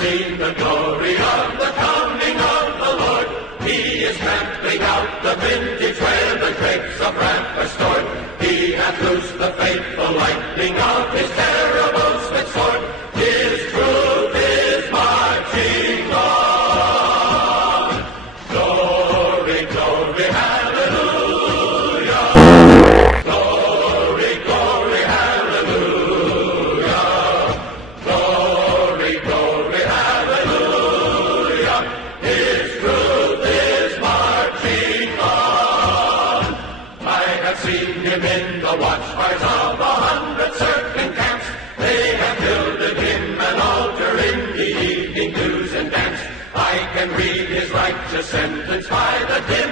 seen the glory of the coming of the Lord. He is trampling out the vintage where the grapes of wrath are stored. He hath loosed the faithful lightning of his terrible swift sword. His truth is marching on. Glory, glory, hallelujah. Glory, glory, hallelujah. Glory, glory, hallelujah. His truth is marching on. I have seen him in the watchfires of 100 certain camps. They have builded him an altar in the evening news and dance. I can read his righteous sentence by the dim